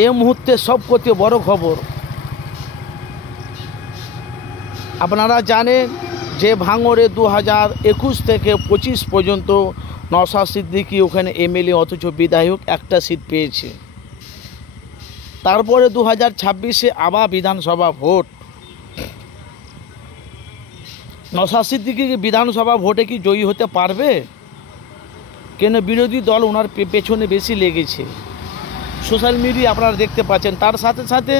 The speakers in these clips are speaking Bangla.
এই মুহূর্তে সবথেকে বড় খবর, আপনারা জানেন যে ভাঙড়ে 2021 থেকে 25 পর্যন্ত নওশাদ সিদ্দিকী ওখানে এমএলএ অথচ বিধায়ক একটা সিট পেয়েছে। তারপরে 2026-এ আবার বিধানসভা ভোট। নওশাদ সিদ্দিকী বিধানসভা ভোটে কি জয়ী হতে পারবে? কেন বিরোধী দল ওনার পেছনে বেশি লেগেছে। সোশ্যাল মিডিয়া আপনারা দেখতে পাচ্ছেন। তার সাথে সাথে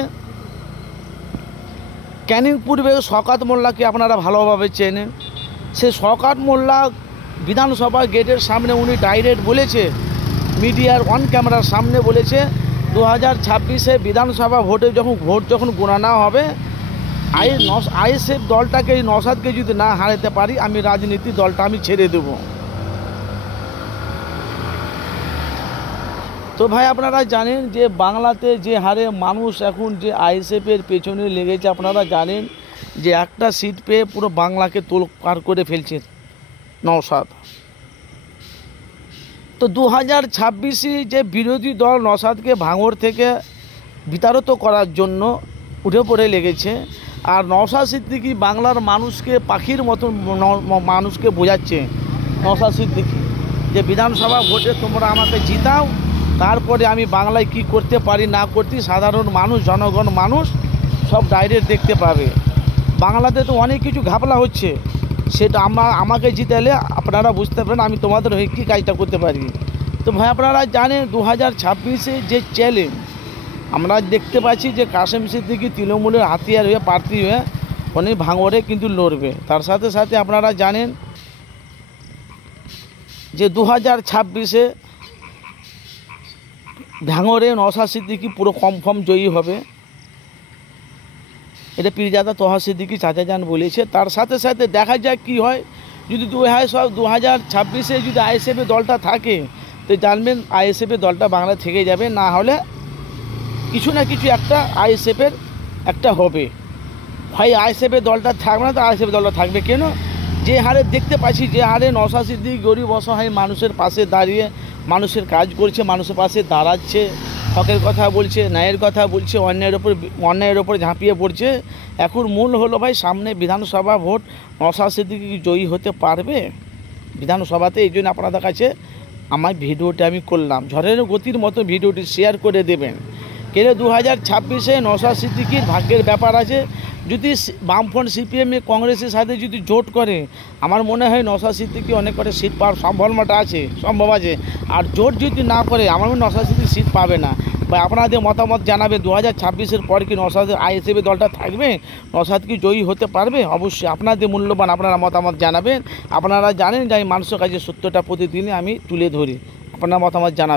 ক্যানিং পূর্বে শওকত মোল্লাকে আপনারা ভালোভাবে চেনেন। সে শওকত মোল্লা বিধানসভা গেটের সামনে উনি ডাইরেক্ট বলেছে, মিডিয়ার অন ক্যামেরার সামনে বলেছে 2026-এ বিধানসভা ভোটে যখন গণনা হবে, আইএসএফ দলটাকে নওশাদকে যদি না হারাতে পারি আমি রাজনীতি দলটা আমি ছেড়ে দেব। তো ভাই আপনারা জানেন যে বাংলাতে যে হারে মানুষ এখন যে আইএসএফের পেছনে লেগেছে, আপনারা জানেন যে একটা সিট পেয়ে পুরো বাংলাকে তোলপাড় করে ফেলছে নওশাদ। তো 2026-এ যে বিরোধী দল নওশাদকে ভাঙড় থেকে বিতাড়িত করার জন্য উঠে পড়ে লেগেছে। আর নওশাদ সিদ্দিকী বাংলার মানুষকে পাখির মতন মানুষকে বোঝাচ্ছে নওশাদ সিদ্দিকী যে বিধানসভা ভোটে তোমরা আমাকে জিতাও, তারপরে আমি বাংলায় কি করতে পারি না করতে সাধারণ মানুষ, জনগণ মানুষ সব ডাইরেক্ট দেখতে পাবে। বাংলাতে তো অনেক কিছু ঘাপলা হচ্ছে, সেটা আমাকে জিতালে আপনারা বুঝতে পারেন আমি তোমাদের হয়ে কী কাজটা করতে পারি। তো ভাই আপনারা জানেন 2026-এ যে চ্যালেঞ্জ আমরা দেখতে পাচ্ছি যে কাশেম সিদ্দিকী তৃণমূলের হাতিয়ার হয়ে প্রার্থী হয়ে উনি ভাঙড়ে কিন্তু লড়বে। তার সাথে সাথে আপনারা জানেন যে 2026-এ ভাঙড়ে নওশাদ সিদ্দিকী পুরো কনফার্ম জয়ী হবে। এটা পীরজাদা তোহা সিদ্দিকী চাচাজান বলেছে। তার সাথে সাথে দেখা যাক কি হয়। যদি 2026-এ যদি আইএসএফের দলটা থাকে তো জানবেন আইএসএফের দলটা বাংলা থেকে যাবে, না হলে কিছু না কিছু একটা আইএসএফের একটা হবে। ভাই আইএসএফের দলটা থাকবে না তো আইএসএফের দলটা থাকবে কেন? যে হারে দেখতে পাচ্ছি, যে হারে নওশাদ সিদ্দিকী গরিব অসহায় মানুষের পাশে দাঁড়িয়ে মানুষের কাজ করছে, মানুষের পাশে দাঁড়াচ্ছে, হকের কথা বলছে, ন্যায়ের কথা বলছে, অন্যায়ের ওপর ঝাঁপিয়ে পড়ছে। এখন মূল হলো ভাই সামনে বিধানসভা ভোট, নওশাদ সিদ্দিকী জয়ী হতে পারবে বিধানসভাতে। এই জন্য আপনাদের কাছে আমার ভিডিওটি আমি করলাম। ঝড়ের গতির মতো ভিডিওটি শেয়ার করে দেবেন। কেন 2026-এ নওশাদ সিদ্দিকীর ভাগ্যের ব্যাপার আছে। যদি বামফ্রন্ট সিপিএম কংগ্রেসের সাথে যদি জোট করে আমার মনে হয় নওশাদ সিদ্দিকী অনেক করে সিট পাওয়ার সম্ভব আছে। আর জোট যদি না করে আমার মনে নওশাদ সিদ্দিকী সিট পাবে না। বা আপনাদের মতামত জানাবে 2026-এর পর কি নওশাদের আইএসএফের দলটা থাকবে, নওশাদ কি জয়ী হতে পারবে? অবশ্যই আপনাদের মূল্যবান আপনারা মতামত জানাবেন। আপনারা জানেন যে আমি মানুষের কাছে সত্যটা প্রতিদিনই আমি তুলে ধরি। আপনার মতামত জানাবেন।